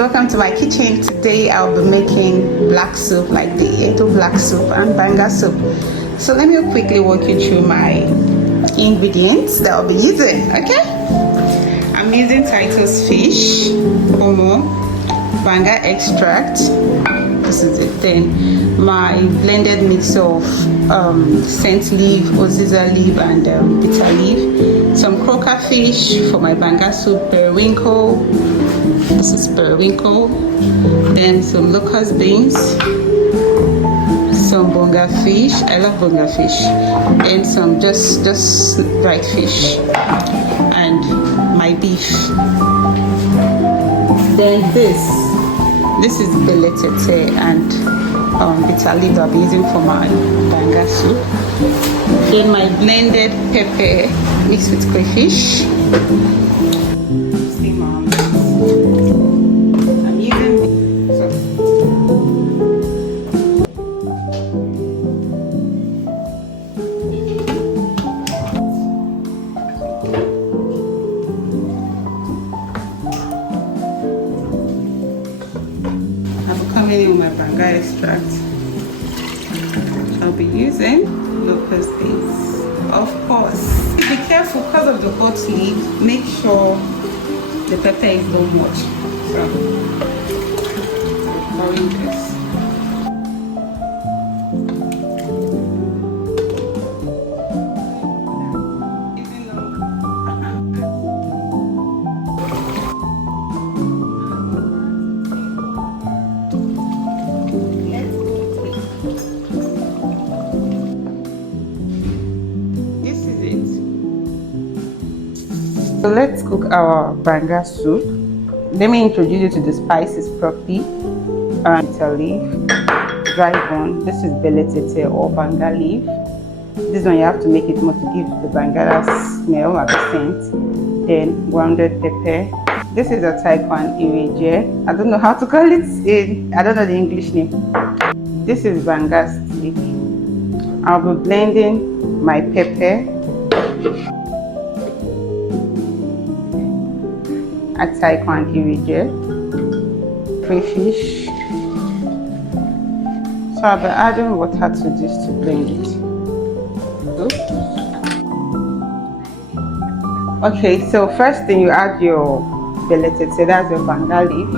welcome to my kitchen. Today I'll be making black soup, like the Edo black soup and Banga soup. So let me quickly walk you through my ingredients that I'll be using. Okay, I'm using Titus fish, homo, Banga extract. This is it. Then my blended mix of scent leaf, oziza leaf, and bitter leaf. Some croaker fish for my Banga soup, periwinkle. This is periwinkle. Then some locust beans, some bonga fish. I love bonga fish. And some just dried fish, and my beef. Then this is beletete and bitter leaf that I'll be using for my Banga soup. Then my blended pepper mixed with crayfish. I'm using I'm coming in with my Banga extract. I'll be using locust beans. Of course, be careful because of the hot leaf. Make sure the pepper is not much. So, pouring this. So let's cook our Banga soup. Let me introduce you to the spices properly. Bitter leaf, dry bone. This is beletete or Banga leaf. This one you have to make it more to give the Banga smell and scent. Then grounded pepper. This is a Taekwan irege. I don't know how to call it. I don't know the English name. This is Banga stick. I'll be blending my pepper. A Taekwan irege, crayfish. So I'll be adding water to this to blend it. Okay, so first thing you add your beletete, that's your Banga leaf.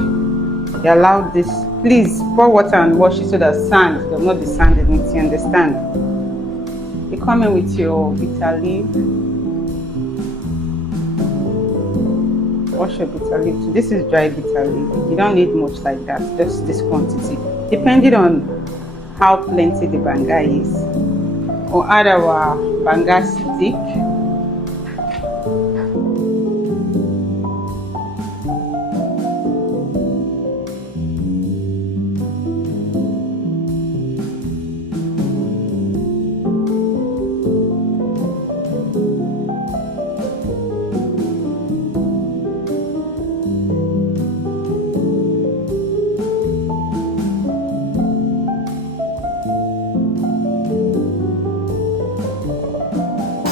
You allow this, please pour water and wash it so that sand does not be sand in it, you understand? You come in with your bitter leaf. Wash your bitter leaf too. This is dry bitter leaf. You don't need much like that, just this quantity. Depending on how plenty the Banga is. Or add our Banga stick.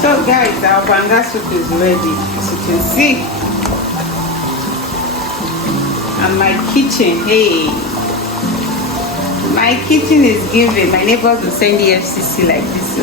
So guys, our Banga soup is ready, as you can see. And my kitchen, hey, my kitchen is giving. My neighbors will send the FCC like this, so